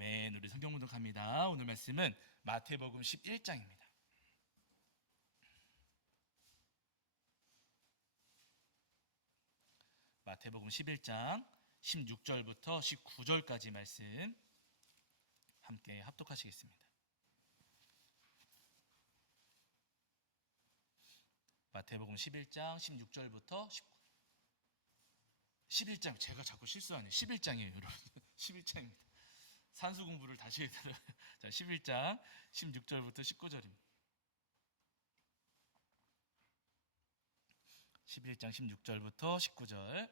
아멘. 우리 성경 문독합니다. 오늘 말씀은 마태복음 11장입니다. 마태복음 11장 16절부터 19절까지 말씀 함께 합독하시겠습니다. 마태복음 11장 16절부터 11장 제가 자꾸 실수하네요. 11장이에요, 여러분. 11장입니다. 산수 공부를 다시 해드려요. 자, 11장 16절부터 19절입니다. 11장 16절부터 19절.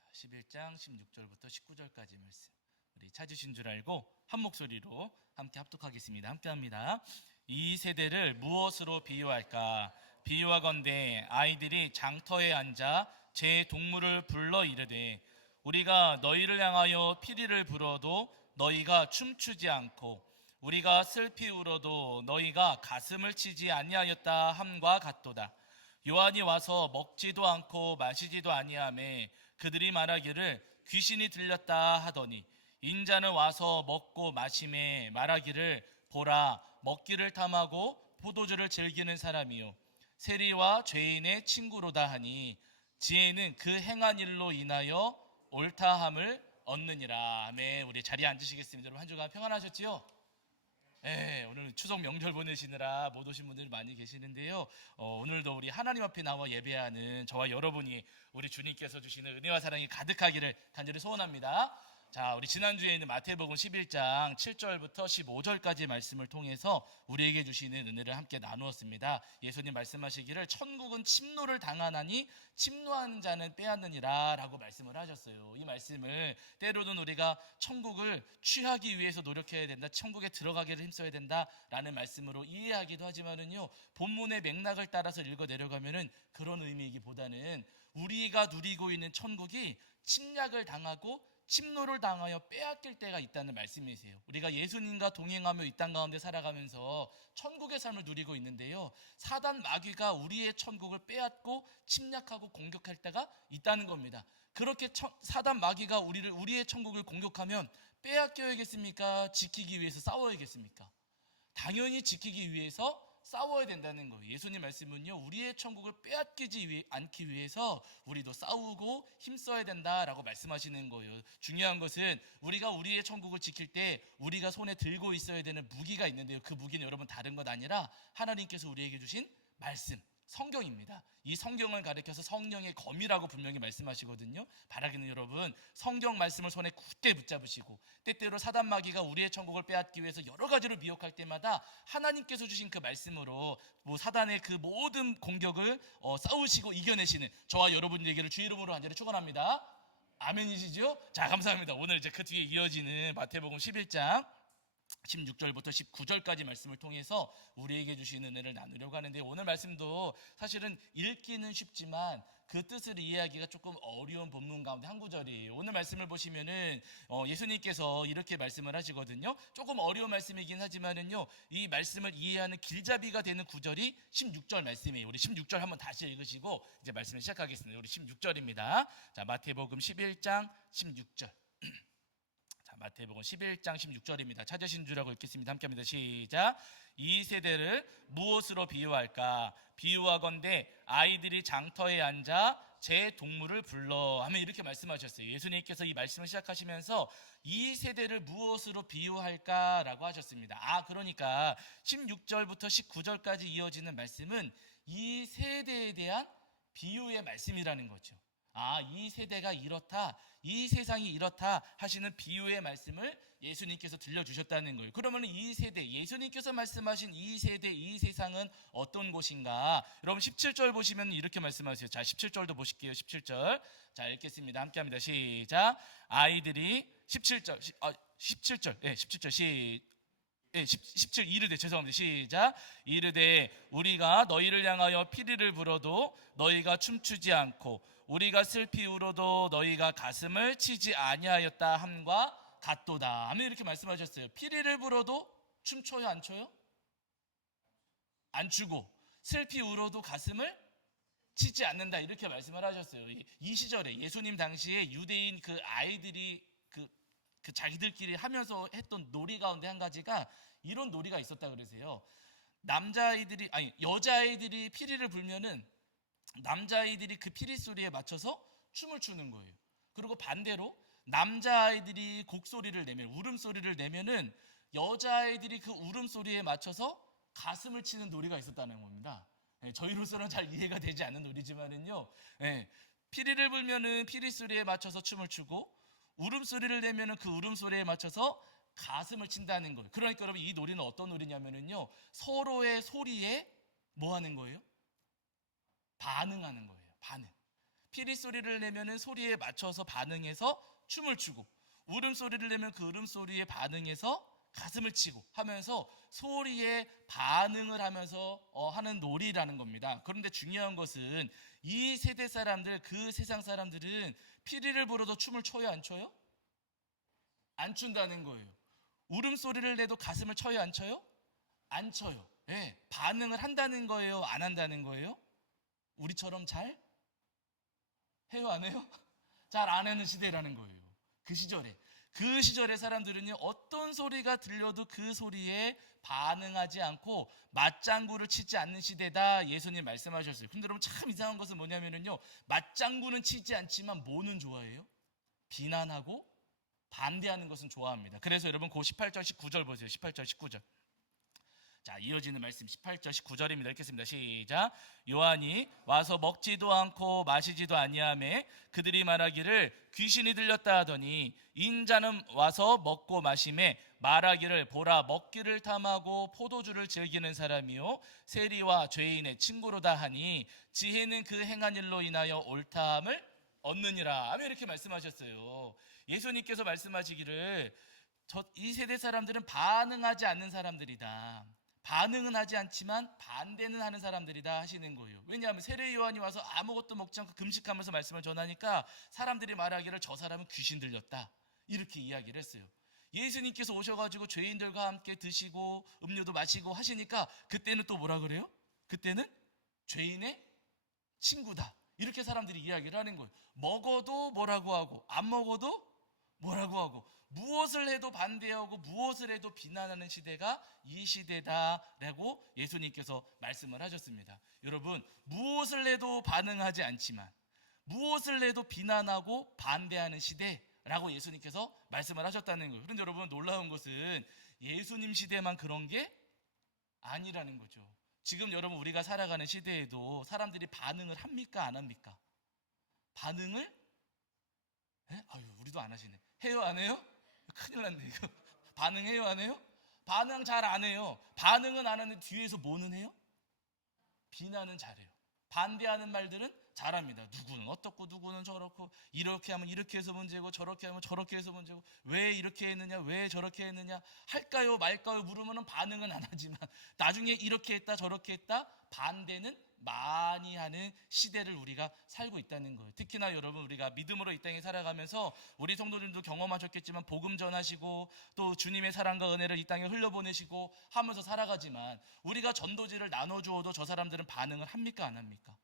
자, 11장 16절부터 19절까지 말씀. 우리 찾으신 줄 알고 한 목소리로 함께 합독하겠습니다. 함께 합니다. 이 세대를 무엇으로 비유할까? 비유하건대 아이들이 장터에 앉아 제 동물을 불러 이르되 우리가 너희를 향하여 피리를 불어도 너희가 춤추지 않고 우리가 슬피 울어도 너희가 가슴을 치지 아니하였다 함과 같도다. 요한이 와서 먹지도 않고 마시지도 아니하매 그들이 말하기를 귀신이 들렸다 하더니 인자는 와서 먹고 마시매 말하기를 보라 먹기를 탐하고 포도주를 즐기는 사람이요 세리와 죄인의 친구로다 하니 지혜는 그 행한 일로 인하여 옳다함을 얻느니라. 아멘. 우리 자리에 앉으시겠습니다. 여러분 한 주간 평안하셨지요? 네, 오늘 추석 명절 보내시느라 못 오신 분들 많이 계시는데요. 오늘도 우리 하나님 앞에 나와 예배하는 저와 여러분이 우리 주님께서 주시는 은혜와 사랑이 가득하기를 간절히 소원합니다. 자, 우리 지난주에 있는 마태복음 11장 7절부터 15절까지 말씀을 통해서 우리에게 주시는 은혜를 함께 나누었습니다. 예수님 말씀하시기를 천국은 침노를 당하나니 침노하는 자는 빼앗느니라 라고 말씀을 하셨어요. 이 말씀을 때로는 우리가 천국을 취하기 위해서 노력해야 된다, 천국에 들어가기를 힘써야 된다 라는 말씀으로 이해하기도 하지만은요, 본문의 맥락을 따라서 읽어 내려가면은 그런 의미이기보다는 우리가 누리고 있는 천국이 침략을 당하고 침노를 당하여 빼앗길 때가 있다는 말씀이세요. 우리가 예수님과 동행하며 이 땅 가운데 살아가면서 천국의 삶을 누리고 있는데요, 사단 마귀가 우리의 천국을 빼앗고 침략하고 공격할 때가 있다는 겁니다. 그렇게 사단 마귀가 우리의 천국을 공격하면 빼앗겨야겠습니까? 지키기 위해서 싸워야겠습니까? 당연히 지키기 위해서 싸워야 된다는 거예요. 예수님 말씀은요, 우리의 천국을 빼앗기지 않기 위해서 우리도 싸우고 힘써야 된다라고 말씀하시는 거예요. 중요한 것은 우리가 우리의 천국을 지킬 때 우리가 손에 들고 있어야 되는 무기가 있는데요, 그 무기는 여러분 다른 것 아니라 하나님께서 우리에게 주신 말씀, 성경입니다. 이 성경을 가리켜서 성령의 검이라고 분명히 말씀하시거든요. 바라기는 여러분, 성경 말씀을 손에 굳게 붙잡으시고 때때로 사단 마귀가 우리의 천국을 빼앗기 위해서 여러 가지로 미혹할 때마다 하나님께서 주신 그 말씀으로 사단의 그 모든 공격을 싸우시고 이겨내시는 저와 여러분에게를 주의 이름으로 간절히 축원합니다. 아멘이시죠? 자, 감사합니다. 오늘 이제 그 뒤에 이어지는 마태복음 11장 16절부터 19절까지 말씀을 통해서 우리에게 주신 은혜를 나누려고 하는데, 오늘 말씀도 사실은 읽기는 쉽지만 그 뜻을 이해하기가 조금 어려운 본문 가운데 한 구절이에요. 오늘 말씀을 보시면은 예수님께서 이렇게 말씀을 하시거든요. 조금 어려운 말씀이긴 하지만은요, 이 말씀을 이해하는 길잡이가 되는 구절이 16절 말씀이에요. 우리 16절 한번 다시 읽으시고 이제 말씀을 시작하겠습니다. 우리 16절입니다. 자, 마태복음 11장 16절. 마태복음 11장 16절입니다. 찾으신 줄 알고 읽겠습니다. 함께합니다. 시작. 이 세대를 무엇으로 비유할까? 비유하건대 아이들이 장터에 앉아 제 동물을 불러 하면 이렇게 말씀하셨어요. 예수님께서 이 말씀을 시작하시면서 이 세대를 무엇으로 비유할까라고 하셨습니다. 그러니까 16절부터 19절까지 이어지는 말씀은 이 세대에 대한 비유의 말씀이라는 거죠. 이 세대가 이렇다, 이 세상이 이렇다 하시는 비유의 말씀을 예수님께서 들려주셨다는 거예요. 그러면 이 세대, 예수님께서 말씀하신 이 세대, 이 세상은 어떤 곳인가? 여러분 17절 보시면 이렇게 말씀하세요. 자, 17절도 보실게요. 17절. 자, 읽겠습니다. 함께합니다. 시작. 아이들이 17절, 17절, 네, 17절 17 이르되, 죄송합니다. 시작. 이르되 우리가 너희를 향하여 피리를 불어도 너희가 춤추지 않고 우리가 슬피 울어도 너희가 가슴을 치지 아니하였다 함과 같도다. 아멘. 이렇게 말씀하셨어요. 피리를 불어도 춤춰요, 안 춰요? 안 추고 슬피 울어도 가슴을 치지 않는다, 이렇게 말씀을 하셨어요. 이 시절에 예수님 당시에 유대인 그 아이들이 그 그 자기들끼리 하면서 했던 놀이 가운데 한 가지가 이런 놀이가 있었다 그러세요. 여자아이들이 피리를 불면은 남자아이들이 그 피리 소리에 맞춰서 춤을 추는 거예요. 그리고 반대로 남자아이들이 곡소리를 내면, 울음소리를 내면은 여자아이들이 그 울음소리에 맞춰서 가슴을 치는 놀이가 있었다는 겁니다. 저희로서는 잘 이해가 되지 않는 놀이지만은요, 피리를 불면은 피리 소리에 맞춰서 춤을 추고, 울음소리를 내면은 그 울음소리에 맞춰서 가슴을 친다는 거예요. 그러니까 여러분, 이 놀이는 어떤 놀이냐면은요, 서로의 소리에 뭐 하는 거예요? 반응하는 거예요. 반응. 피리 소리를 내면은 소리에 맞춰서 반응해서 춤을 추고, 울음소리를 내면 그 울음소리에 반응해서 가슴을 치고 하면서 소리에 반응을 하면서 하는 놀이라는 겁니다. 그런데 중요한 것은 이 세대 사람들, 그 세상 사람들은 피리를 불어도 춤을 춰요, 안 춰요? 안 춘다는 거예요. 울음소리를 내도 가슴을 쳐요, 안 쳐요? 안 쳐요. 반응을 한다는 거예요, 안 한다는 거예요? 우리처럼 잘 해요, 안 해요? 잘 안 하는 시대라는 거예요. 그 시절의 사람들은요, 어떤 소리가 들려도 그 소리에 반응하지 않고 맞장구를 치지 않는 시대다, 예수님 말씀하셨어요. 근데 여러분, 참 이상한 것은 뭐냐면요, 맞장구는 치지 않지만 뭐는 좋아해요? 비난하고 반대하는 것은 좋아합니다. 그래서 여러분, 그 18절 19절 보세요. 18절 19절. 자, 이어지는 말씀 18절 19절입니다. 읽겠습니다. 시작. 요한이 와서 먹지도 않고 마시지도 아니하매 그들이 말하기를 귀신이 들렸다 하더니 인자는 와서 먹고 마시매 말하기를 보라, 먹기를 탐하고 포도주를 즐기는 사람이요 세리와 죄인의 친구로다 하니 지혜는 그 행한 일로 인하여 옳다함을 얻느니라. 아멘. 이렇게 말씀하셨어요. 예수님께서 말씀하시기를 이 세대 사람들은 반응하지 않는 사람들이다. 반응은 하지 않지만 반대는 하는 사람들이다 하시는 거예요. 왜냐하면 세례 요한이 와서 아무것도 먹지 않고 금식하면서 말씀을 전하니까 사람들이 말하기를 저 사람은 귀신 들렸다, 이렇게 이야기를 했어요. 예수님께서 오셔가지고 죄인들과 함께 드시고 음료도 마시고 하시니까 그때는 또 뭐라 그래요? 그때는 죄인의 친구다, 이렇게 사람들이 이야기를 하는 거예요. 먹어도 뭐라고 하고 안 먹어도 뭐라고 하고 무엇을 해도 반대하고 무엇을 해도 비난하는 시대가 이 시대다라고 예수님께서 말씀을 하셨습니다. 여러분, 무엇을 해도 반응하지 않지만 무엇을 해도 비난하고 반대하는 시대라고 예수님께서 말씀을 하셨다는 거예요. 그런데 여러분, 놀라운 것은 예수님 시대만 그런 게 아니라는 거죠. 지금 여러분, 우리가 살아가는 시대에도 사람들이 반응을 합니까, 안 합니까? 반응을 우리도 안 하시네. 해요, 안 해요? 큰일 났네 이거. 반응해요, 안 해요? 반응 잘 안 해요. 반응은 안 하는데 뒤에서 뭐는 해요? 비난은 잘해요. 반대하는 말들은 잘합니다. 누구는 어떻고 누구는 저렇고, 이렇게 하면 이렇게 해서 문제고 저렇게 하면 저렇게 해서 문제고, 왜 이렇게 했느냐, 왜 저렇게 했느냐, 할까요 말까요 물으면 반응은 안 하지만 나중에 이렇게 했다 저렇게 했다 반대는 많이 하는 시대를 우리가 살고 있다는 거예요. 특히나 여러분, 우리가 믿음으로 이 땅에 살아가면서 우리 성도님도 경험하셨겠지만 복음 전하시고 또 주님의 사랑과 은혜를 이 땅에 흘려보내시고 하면서 살아가지만 우리가 전도지를 나눠주어도 저 사람들은 반응을 합니까, 안 합니까?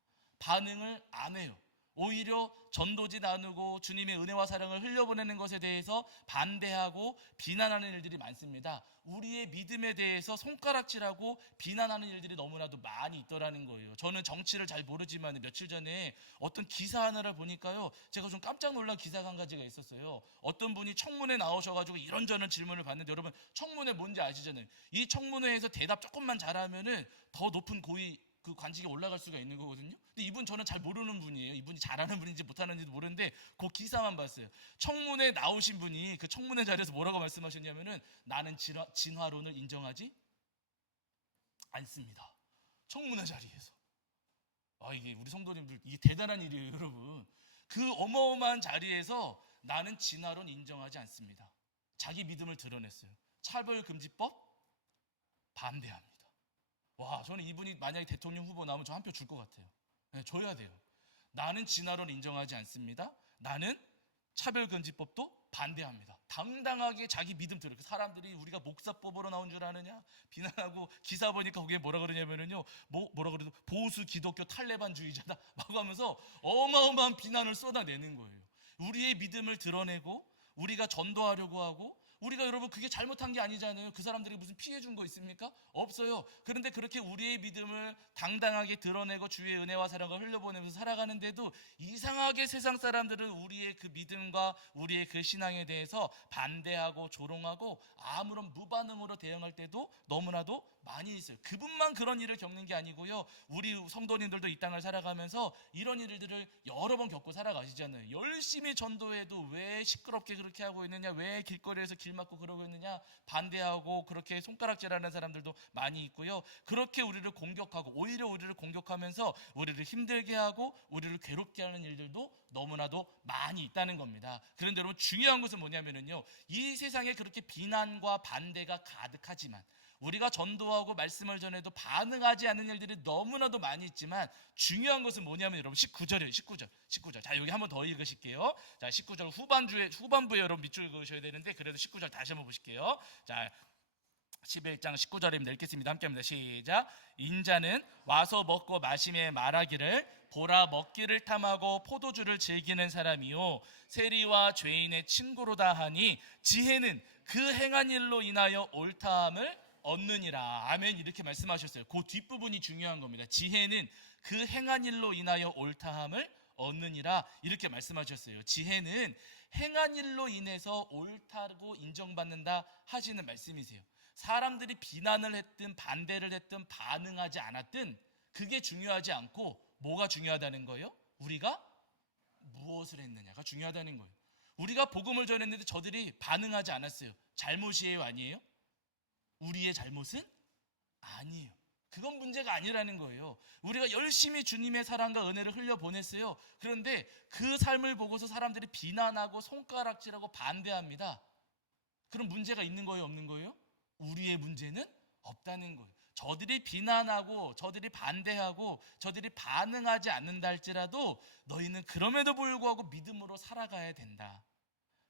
반응을 안 해요. 오히려 전도지 나누고 주님의 은혜와 사랑을 흘려보내는 것에 대해서 반대하고 비난하는 일들이 많습니다. 우리의 믿음에 대해서 손가락질하고 비난하는 일들이 너무나도 많이 있더라는 거예요. 저는 정치를 잘 모르지만 며칠 전에 어떤 기사 하나를 보니까요, 제가 좀 깜짝 놀란 기사가 한 가지가 있었어요. 어떤 분이 청문회 나오셔가지고 이런저런 질문을 받는데, 여러분 청문회 뭔지 아시잖아요. 이 청문회에서 대답 조금만 잘하면은 더 높은 고위 그 관직에 올라갈 수가 있는 거거든요. 근데 이분 저는 잘 모르는 분이에요. 이분이 잘하는 분인지 못하는지도 모르는데 그 기사만 봤어요. 청문회 나오신 분이 그 청문회 자리에서 뭐라고 말씀하셨냐면은 나는 진화론을 인정하지 않습니다. 청문회 자리에서. 이게 우리 성도님들 이게 대단한 일이에요, 여러분. 그 어마어마한 자리에서 나는 진화론 인정하지 않습니다. 자기 믿음을 드러냈어요. 차별금지법 반대합니다. 와, 저는 이분이 만약에 대통령 후보 나오면 저 한 표 줄 것 같아요. 줘야 돼요. 나는 진화론 인정하지 않습니다. 나는 차별금지법도 반대합니다. 당당하게 자기 믿음 들어요. 사람들이 우리가 목사 뽑으러 나온 줄 아느냐 비난하고, 기사 보니까 거기에 뭐라 그러냐면요, 뭐라 그래도 보수 기독교 탈레반주의자다 막 하면서 어마어마한 비난을 쏟아내는 거예요. 우리의 믿음을 드러내고 우리가 전도하려고 하고, 우리가 여러분 그게 잘못한 게 아니잖아요. 그 사람들에게 무슨 피해 준 거 있습니까? 없어요. 그런데 그렇게 우리의 믿음을 당당하게 드러내고 주의 은혜와 사랑을 흘려보내면서 살아가는데도 이상하게 세상 사람들은 우리의 그 믿음과 우리의 그 신앙에 대해서 반대하고 조롱하고 아무런 무반응으로 대응할 때도 너무나도 많이 있어요. 그분만 그런 일을 겪는 게 아니고요, 우리 성도님들도 이 땅을 살아가면서 이런 일들을 여러 번 겪고 살아가시잖아요. 열심히 전도해도 왜 시끄럽게 그렇게 하고 있느냐, 왜 길거리에서 길 막고 그러고 있느냐, 반대하고 그렇게 손가락질하는 사람들도 많이 있고요. 그렇게 우리를 공격하고 오히려 우리를 공격하면서 우리를 힘들게 하고 우리를 괴롭게 하는 일들도 너무나도 많이 있다는 겁니다. 그런데 여러분, 중요한 것은 뭐냐면요, 이 세상에 그렇게 비난과 반대가 가득하지만 우리가 전도하고 말씀을 전해도 반응하지 않는 일들이 너무나도 많이 있지만, 중요한 것은 뭐냐면 여러분 19절이에요. 19절. 자, 여기 한번 더 읽으실게요. 자, 19절 후반부에 여러분 밑줄 읽으셔야 되는데, 그래도 19절 다시 한번 보실게요. 자, 11장 19절입니다. 읽겠습니다. 함께합니다. 시작. 인자는 와서 먹고 마시며 말하기를, 보라, 먹기를 탐하고 포도주를 즐기는 사람이요 세리와 죄인의 친구로다 하니, 지혜는 그 행한 일로 인하여 옳다함을 얻느니라. 아멘. 이렇게 말씀하셨어요. 그 뒷부분이 중요한 겁니다. 지혜는 그 행한 일로 인하여 옳다함을 얻느니라, 이렇게 말씀하셨어요. 지혜는 행한 일로 인해서 옳다고 인정받는다 하시는 말씀이세요. 사람들이 비난을 했든 반대를 했든 반응하지 않았든 그게 중요하지 않고 뭐가 중요하다는 거예요? 우리가 무엇을 했느냐가 중요하다는 거예요. 우리가 복음을 전했는데 저들이 반응하지 않았어요. 잘못이에요? 아니에요? 우리의 잘못은 아니에요. 그건 문제가 아니라는 거예요. 우리가 열심히 주님의 사랑과 은혜를 흘려보냈어요. 그런데 그 삶을 보고서 사람들이 비난하고 손가락질하고 반대합니다. 그럼 문제가 있는 거예요? 없는 거예요? 우리의 문제는 없다는 거예요. 저들이 비난하고 저들이 반대하고 저들이 반응하지 않는다 할지라도 너희는 그럼에도 불구하고 믿음으로 살아가야 된다.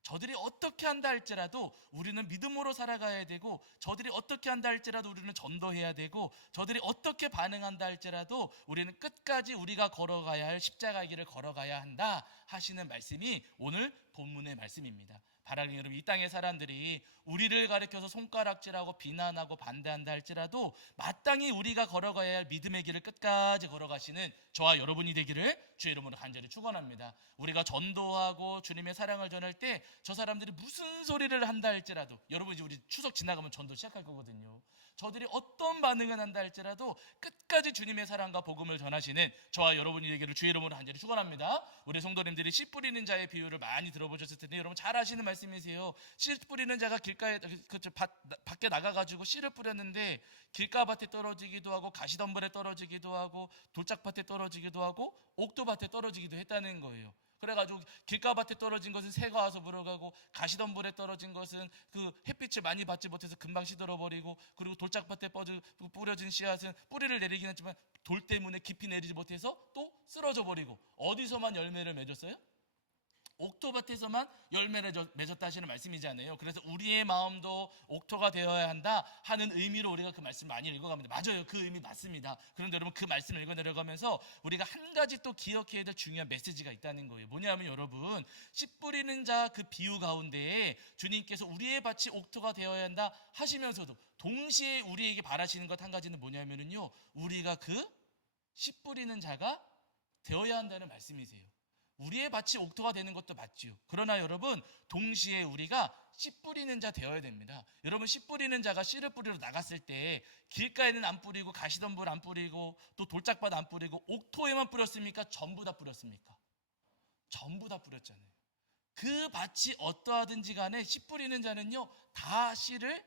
저들이 어떻게 한다 할지라도 우리는 믿음으로 살아가야 되고, 저들이 어떻게 한다 할지라도 우리는 전도해야 되고, 저들이 어떻게 반응한다 할지라도 우리는 끝까지 우리가 걸어가야 할 십자가의 길을 걸어가야 한다 하시는 말씀이 오늘 본문의 말씀입니다. 바라는 여러분, 이 땅의 사람들이 우리를 가리켜서 손가락질하고 비난하고 반대한다 할지라도 마땅히 우리가 걸어가야 할 믿음의 길을 끝까지 걸어가시는 저와 여러분이 되기를 주의 이름으로 간절히 축원합니다. 우리가 전도하고 주님의 사랑을 전할 때 저 사람들이 무슨 소리를 한다 할지라도, 여러분 이제 우리 추석 지나가면 전도 시작할 거거든요. 저들이 어떤 반응을 한다 할지라도 끝까지 주님의 사랑과 복음을 전하시는 저와 여러분이 되기를 주의 이름으로 간절히 축원합니다. 우리 성도님들이 씨 뿌리는 자의 비유를 많이 들어보셨을 텐데 여러분 잘 아시는 말씀이세요. 씨 뿌리는 자가 길가에 밖에 나가가지고 씨를 뿌렸는데 길가밭에 떨어지기도 하고 가시덤불에 떨어지기도 하고 돌짝밭에 떨어지기도 하고 옥토밭에 떨어지기도 했다는 거예요. 그래가지고 길가밭에 떨어진 것은 새가 와서 물어가고, 가시덤불에 떨어진 것은 그 햇빛을 많이 받지 못해서 금방 시들어버리고, 그리고 돌짝밭에 뿌려진 씨앗은 뿌리를 내리긴 했지만 돌 때문에 깊이 내리지 못해서 또 쓰러져 버리고, 어디서만 열매를 맺었어요? 옥토밭에서만 열매를 맺었다 하시는 말씀이잖아요. 그래서 우리의 마음도 옥토가 되어야 한다 하는 의미로 우리가 그 말씀 많이 읽어갑니다. 맞아요. 그 의미 맞습니다. 그런데 여러분 그 말씀을 읽어내려가면서 우리가 한 가지 또 기억해야 될 중요한 메시지가 있다는 거예요. 뭐냐면 여러분, 씨 뿌리는 자 그 비유 가운데에 주님께서 우리의 밭이 옥토가 되어야 한다 하시면서도 동시에 우리에게 바라시는 것 한 가지는 뭐냐면요, 우리가 그 씨 뿌리는 자가 되어야 한다는 말씀이세요. 우리의 밭이 옥토가 되는 것도 맞지요. 그러나 여러분 동시에 우리가 씨 뿌리는 자 되어야 됩니다. 여러분 씨 뿌리는 자가 씨를 뿌리러 나갔을 때 길가에는 안 뿌리고 가시덤불 안 뿌리고 또 돌짝밭 안 뿌리고 옥토에만 뿌렸습니까? 전부 다 뿌렸습니까? 전부 다 뿌렸잖아요. 그 밭이 어떠하든지 간에 씨 뿌리는 자는요 다 씨를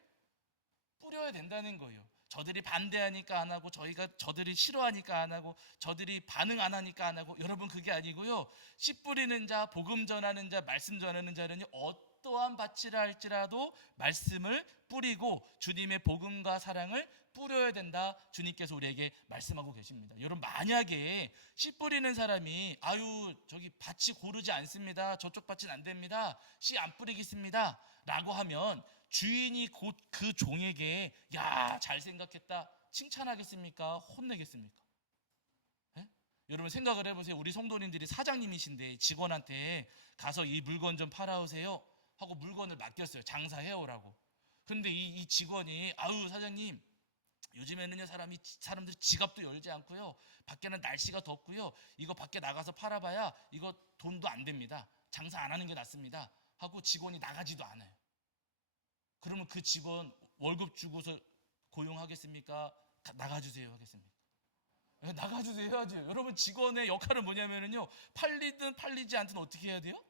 뿌려야 된다는 거예요. 저들이 반대하니까 안 하고, 저들이 싫어하니까 안 하고, 저들이 반응 안 하니까 안 하고, 여러분 그게 아니고요, 씨 뿌리는 자, 복음 전하는 자, 말씀 전하는 자는요 어떠한 밭이라 할지라도 말씀을 뿌리고 주님의 복음과 사랑을 뿌려야 된다, 주님께서 우리에게 말씀하고 계십니다. 여러분 만약에 씨 뿌리는 사람이 아유 저기 밭이 고르지 않습니다, 저쪽 밭은 안 됩니다, 씨 안 뿌리겠습니다 라고 하면 주인이 곧 그 종에게 야 잘 생각했다 칭찬하겠습니까? 혼내겠습니까? 네? 여러분 생각을 해보세요. 우리 성도님들이 사장님이신데 직원한테 가서 이 물건 좀 팔아오세요 하고 물건을 맡겼어요. 장사해오라고. 그런데 이 직원이 아유 사장님 요즘에는요 사람들이 지갑도 열지 않고요, 밖에는 날씨가 덥고요, 이거 밖에 나가서 팔아봐야 이거 돈도 안 됩니다. 장사 안 하는 게 낫습니다 하고 직원이 나가지도 않아요. 그러면 그 직원 월급 주고서 고용하겠습니까? 나가주세요 하겠습니까? 나가주세요 해야죠. 여러분 직원의 역할은 뭐냐면요, 팔리든 팔리지 않든 어떻게 해야 돼요?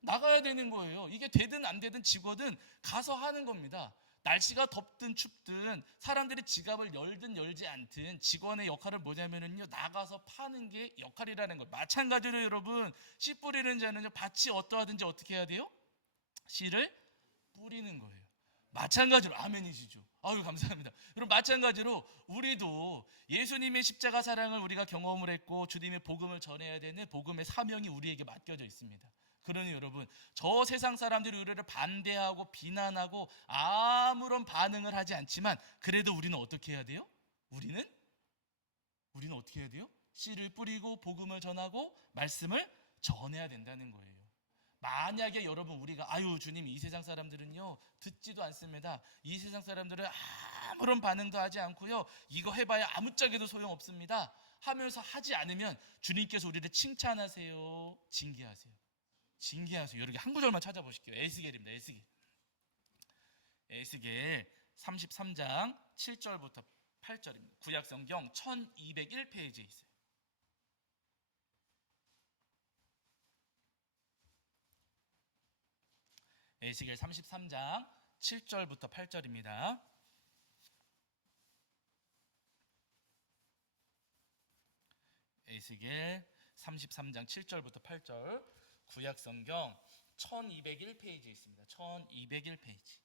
나가야 되는 거예요. 이게 되든 안 되든 직원은 가서 하는 겁니다. 날씨가 덥든 춥든 사람들이 지갑을 열든 열지 않든 직원의 역할은 뭐냐면요, 나가서 파는 게 역할이라는 거예요. 마찬가지로 여러분 씨 뿌리는 자는요, 밭이 어떠하든지 어떻게 해야 돼요? 씨를 뿌리는 거예요. 마찬가지로 아멘이시죠. 아유 감사합니다. 여러분 마찬가지로 우리도 예수님의 십자가 사랑을 우리가 경험을 했고 주님의 복음을 전해야 되는 복음의 사명이 우리에게 맡겨져 있습니다. 그러니 여러분 저 세상 사람들이 우리를 반대하고 비난하고 아무런 반응을 하지 않지만 그래도 우리는 어떻게 해야 돼요? 우리는 어떻게 해야 돼요? 씨를 뿌리고 복음을 전하고 말씀을 전해야 된다는 거예요. 만약에 여러분 우리가 아유 주님 이 세상 사람들은요 듣지도 않습니다, 이 세상 사람들은 아무런 반응도 하지 않고요, 이거 해봐야 아무짝에도 소용없습니다 하면서 하지 않으면 주님께서 우리를 칭찬하세요, 징계하세요? 징계하세요. 여러분 한 구절만 찾아보실게요. 에스겔입니다. 에스겔 33장 7절부터 8절입니다. 구약성경 1201페이지에 있어요. 에스겔 33장 7절부터 8절입니다. 에스겔 33장 7절부터 8절, 구약성경 1201페이지에 있습니다. 1201페이지.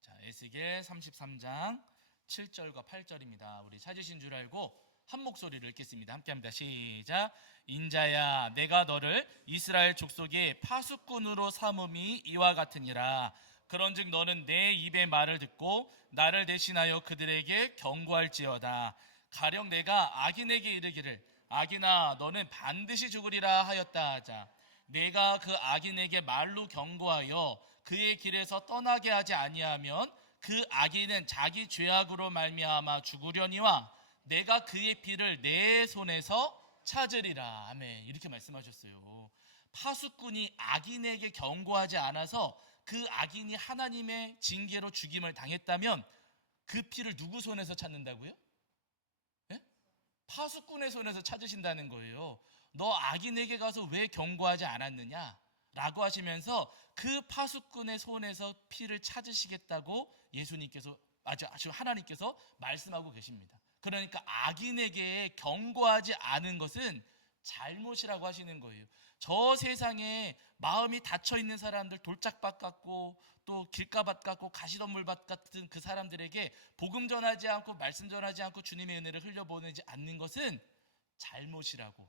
자, 에스겔 33장 7절과 8절입니다. 우리 찾으신 줄 알고 한 목소리를 읽겠습니다. 함께합니다. 시작. 인자야 내가 너를 이스라엘 족속의 파수꾼으로 삼음이 이와 같으니라. 그런즉 너는 내 입의 말을 듣고 나를 대신하여 그들에게 경고할지어다. 가령 내가 악인에게 이르기를 악인아 너는 반드시 죽으리라 하였다 하자, 내가 그 악인에게 말로 경고하여 그의 길에서 떠나게 하지 아니하면 그 악인은 자기 죄악으로 말미암아 죽으려니와 내가 그의 피를 내 손에서 찾으리라. 아멘. 이렇게 말씀하셨어요. 파수꾼이 악인에게 경고하지 않아서 그 악인이 하나님의 징계로 죽임을 당했다면 그 피를 누구 손에서 찾는다고요? 네? 파수꾼의 손에서 찾으신다는 거예요. 너 악인에게 가서 왜 경고하지 않았느냐? 라고 하시면서 그 파수꾼의 손에서 피를 찾으시겠다고 예수님께서 아주 하나님께서 말씀하고 계십니다. 그러니까 악인에게 경고하지 않은 것은 잘못이라고 하시는 거예요. 저 세상에 마음이 닫혀있는 사람들, 돌짝밭 같고 또 길가밭 같고 가시덤불밭 같은 그 사람들에게 복음 전하지 않고 말씀 전하지 않고 주님의 은혜를 흘려보내지 않는 것은 잘못이라고,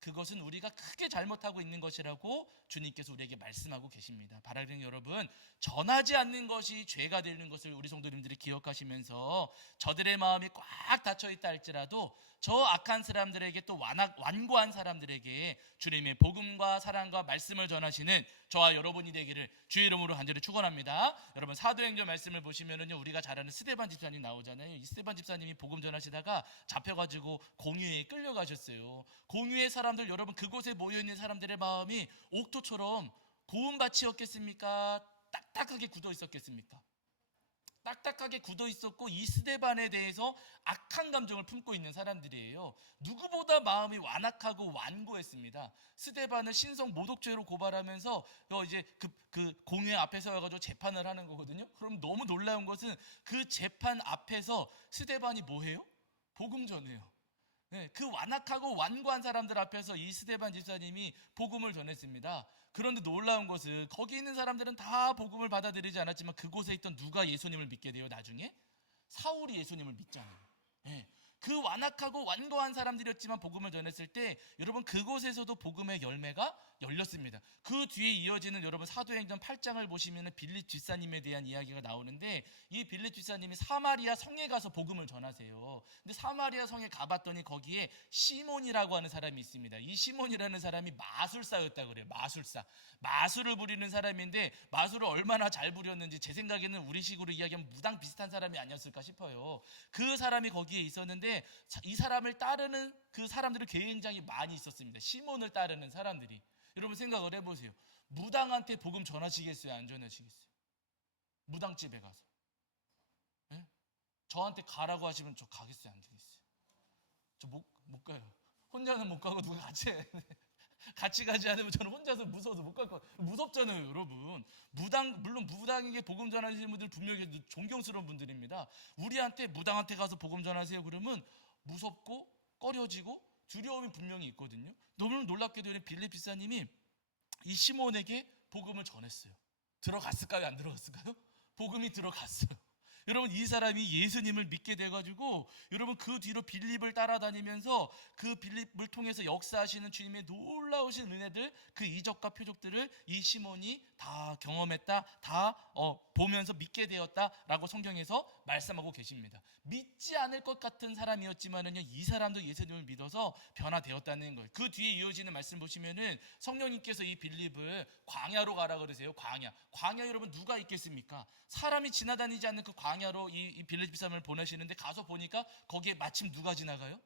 그것은 우리가 크게 잘못하고 있는 것이라고 주님께서 우리에게 말씀하고 계십니다. 바라는 여러분, 전하지 않는 것이 죄가 되는 것을 우리 성도님들이 기억하시면서 저들의 마음이 꽉 닫혀있다 할지라도 저 악한 사람들에게 또 완고한 사람들에게 주님의 복음과 사랑과 말씀을 전하시는 저와 여러분이 되기를 주의 이름으로 간절히 축원합니다. 여러분 사도행전 말씀을 보시면은요, 우리가 잘 아는 스데반 집사님 나오잖아요. 이 스데반 집사님이 복음 전하시다가 잡혀가지고 공유에 끌려가셨어요. 공유의 사람들, 여러분 그곳에 모여있는 사람들의 마음이 옥토처럼 고운 밭이었겠습니까? 딱딱하게 굳어 있었겠습니까? 딱딱하게 굳어 있었고 이 스데반에 대해서 악한 감정을 품고 있는 사람들이에요. 누구보다 마음이 완악하고 완고했습니다. 스데반을 신성 모독죄로 고발하면서 이제 그 공회 앞에 서가지고 재판을 하는 거거든요. 그럼 너무 놀라운 것은 그 재판 앞에서 스데반이 뭐해요? 복음 전해요. 네, 그 완악하고 완고한 사람들 앞에서 이 스데반 집사님이 복음을 전했습니다. 그런데 놀라운 것은 거기 있는 사람들은 다 복음을 받아들이지 않았지만 그곳에 있던 누가 예수님을 믿게 돼요? 나중에 사울이 예수님을 믿잖아요. 네, 그 완악하고 완고한 사람들이었지만 복음을 전했을 때 여러분 그곳에서도 복음의 열매가 열렸습니다. 그 뒤에 이어지는 여러분 사도행전 8장을 보시면 빌립 집사님에 대한 이야기가 나오는데, 이 빌립 집사님이 사마리아 성에 가서 복음을 전하세요. 근데 사마리아 성에 가봤더니 거기에 시몬이라고 하는 사람이 있습니다. 이 시몬이라는 사람이 마술사였다 그래요. 마술을 부리는 사람인데, 마술을 얼마나 잘 부렸는지 제 생각에는 우리식으로 이야기하면 무당 비슷한 사람이 아니었을까 싶어요. 그 사람이 거기에 있었는데 이 사람을 따르는 그 사람들이 굉장히 많이 있었습니다. 시몬을 따르는 사람들이. 여러분 생각을 해보세요. 무당한테 복음 전하시겠어요? 안 전하시겠어요? 무당집에 가서 네? 저한테 가라고 하시면 저 가겠어요? 안 가겠어요? 저 못 가요. 혼자는 못 가고 누가 같이 가지 않으면 저는 혼자서 무서워서 못 갈 것 같아요. 무섭잖아요, 여러분. 물론 무당에게 복음 전하시는 분들 분명히 존경스러운 분들입니다. 우리한테 무당한테 가서 복음 전하세요 그러면 무섭고 꺼려지고 두려움이 분명히 있거든요. 너무 놀랍게도 빌립 집사님이 이 시몬에게 복음을 전했어요. 들어갔을까요? 안 들어갔을까요? 복음이 들어갔어요. 여러분 이 사람이 예수님을 믿게 돼가지고 여러분 그 뒤로 빌립을 따라다니면서 그 빌립을 통해서 역사하시는 주님의 놀라우신 은혜들, 그 이적과 표적들을 이 시몬이 다 경험했다, 다 보면서 믿게 되었다라고 성경에서 말씀하고 계십니다. 믿지 않을 것 같은 사람이었지만은요, 이 사람도 예수님을 믿어서 변화되었다는 거예요. 그 뒤에 이어지는 말씀 보시면은 성령님께서 이 빌립을 광야로 가라 그러세요. 광야 여러분 누가 있겠습니까? 사람이 지나다니지 않는 그 광야로 이 빌립 집사람을 보내시는데, 가서 보니까 거기에 마침 누가 지나가요?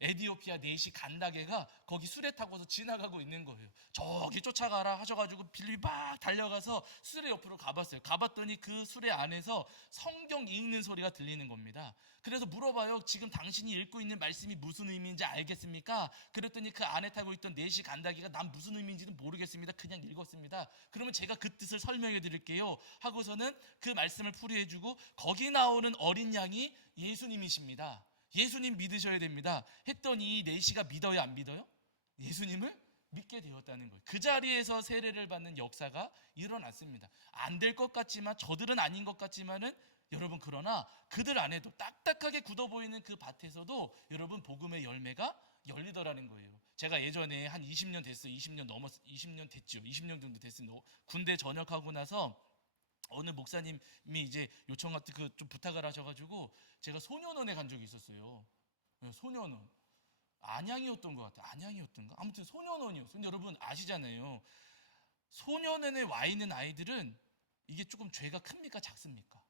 에디오피아 내시 간다게가 거기 수레 타고서 지나가고 있는 거예요. 저기 쫓아가라 하셔가지고 빌립이 막 달려가서 수레 옆으로 가봤더니 그 수레 안에서 성경 읽는 소리가 들리는 겁니다. 그래서 물어봐요. 지금 당신이 읽고 있는 말씀이 무슨 의미인지 알겠습니까? 그랬더니 그 안에 타고 있던 내시 간다게가 난 무슨 의미인지는 모르겠습니다. 그냥 읽었습니다. 그러면 제가 그 뜻을 설명해 드릴게요 하고서는 그 말씀을 풀이해주고, 거기 나오는 어린 양이 예수님이십니다. 예수님 믿으셔야 됩니다 했더니 내시가 믿어요, 안 믿어요? 예수님을 믿게 되었다는 거예요. 그 자리에서 세례를 받는 역사가 일어났습니다. 안 될 것 같지만, 저들은 아닌 것 같지만은 여러분, 그러나 그들 안에도 딱딱하게 굳어 보이는 그 밭에서도 여러분 복음의 열매가 열리더라는 거예요. 제가 예전에 한 20년 됐어요. 20년 됐죠. 20년 정도 됐어요. 군대 전역하고 나서 어느 목사님이 이제 좀 부탁을 하셔가지고 제가 소년원에 간 적이 있었어요. 소년원. 안양이었던 것 같아요. 안양이었던가? 아무튼 소년원이었어요. 근데 여러분 아시잖아요. 소년원에 와 있는 아이들은 이게 조금 죄가 큽니까? 작습니까?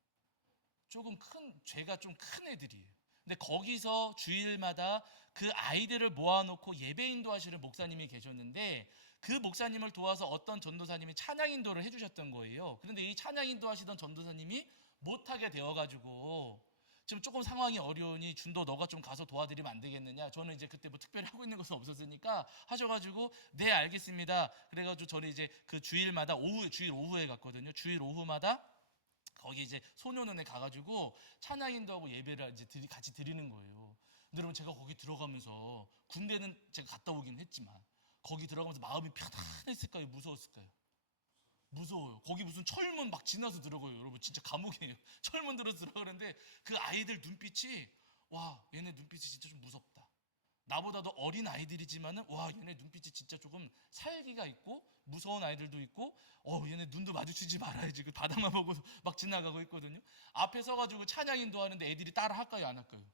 죄가 좀 큰 애들이에요. 근데 거기서 주일마다 그 아이들을 모아놓고 예배 인도하시는 목사님이 계셨는데, 그 목사님을 도와서 어떤 전도사님이 찬양 인도를 해주셨던 거예요. 그런데 이 찬양 인도하시던 전도사님이 못하게 되어가지고 지금 조금 상황이 어려우니 준도 너가 좀 가서 도와드리면 안 되겠느냐. 저는 이제 그때 뭐 특별히 하고 있는 것은 없었으니까 하셔가지고 네 알겠습니다. 그래가지고 저는 이제 그 주일 오후에 갔거든요. 주일 오후마다 거기 이제 소년원에 가가지고 찬양 인도하고 예배를 이제 같이 드리는 거예요. 근데 여러분 제가 거기 들어가면서, 군대는 제가 갔다 오긴 했지만 거기 들어가면서 마음이 편안했을까요? 무서웠을까요? 무서워요. 거기 무슨 철문 막 지나서 들어가요. 여러분 진짜 감옥이에요. 철문 들어서 들어가는데 그 아이들 눈빛이, 와 얘네 눈빛이 진짜 좀 무섭다. 나보다도 어린 아이들이지만은 와 얘네 눈빛이 진짜 조금 살기가 있고 무서운 아이들도 있고, 얘네 눈도 마주치지 말아야지. 그 바닥만 보고 막 지나가고 있거든요. 앞에 서가지고 찬양 인도하는데 애들이 따라 할까요, 안 할까요?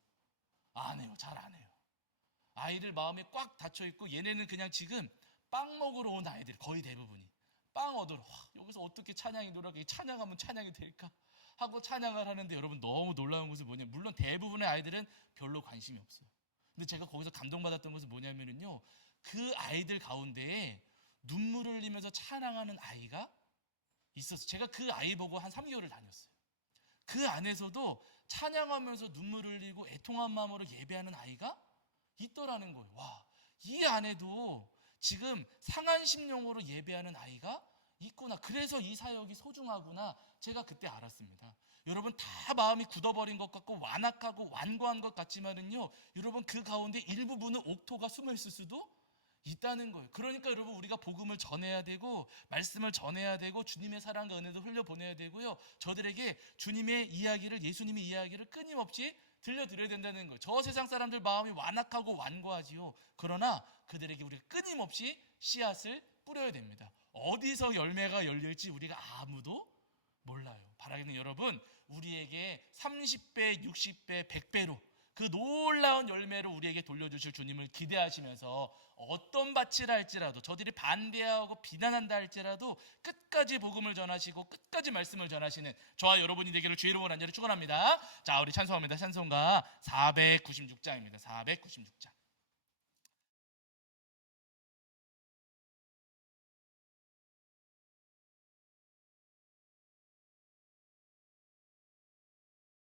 안 해요. 잘 안 해요. 아이들 마음이 꽉 닫혀 있고, 얘네는 그냥 지금 빵 먹으러 온 아이들, 거의 대부분이 빵 얻으러, 여기서 어떻게 찬양이 노력이 찬양하면 찬양이 될까 하고 찬양을 하는데, 여러분 너무 놀라운 것은 뭐냐면, 물론 대부분의 아이들은 별로 관심이 없어요. 근데 제가 거기서 감동받았던 것은 뭐냐면요, 그 아이들 가운데에 눈물을 흘리면서 찬양하는 아이가 있었어요. 제가 그 아이 보고 한 3개월을 다녔어요. 그 안에서도 찬양하면서 눈물을 흘리고 애통한 마음으로 예배하는 아이가 있더라는 거예요. 와, 이 안에도 지금 상한 심령으로 예배하는 아이가 있구나. 그래서 이 사역이 소중하구나. 제가 그때 알았습니다. 여러분 다 마음이 굳어버린 것 같고 완악하고 완고한 것 같지만은요, 여러분 그 가운데 일부분은 옥토가 숨어 있을 수도 있다는 거예요. 그러니까 여러분 우리가 복음을 전해야 되고 말씀을 전해야 되고 주님의 사랑과 은혜도 흘려보내야 되고요, 저들에게 주님의 이야기를, 예수님의 이야기를 끊임없이 들려드려야 된다는 거예요. 저 세상 사람들 마음이 완악하고 완고하지요. 그러나 그들에게 우리가 끊임없이 씨앗을 뿌려야 됩니다. 어디서 열매가 열릴지 우리가 아무도 몰라요. 바라기는 여러분, 우리에게 30배, 60배, 100배로 그 놀라운 열매를 우리에게 돌려주실 주님을 기대하시면서 어떤 밭이라 할지라도 저들이 반대하고 비난한다 할지라도 끝까지 복음을 전하시고 끝까지 말씀을 전하시는 저와 여러분이 되기를 주의 이름으로 간절히 축원합니다. 자, 우리 찬송합니다. 찬송가 496장입니다. 496장.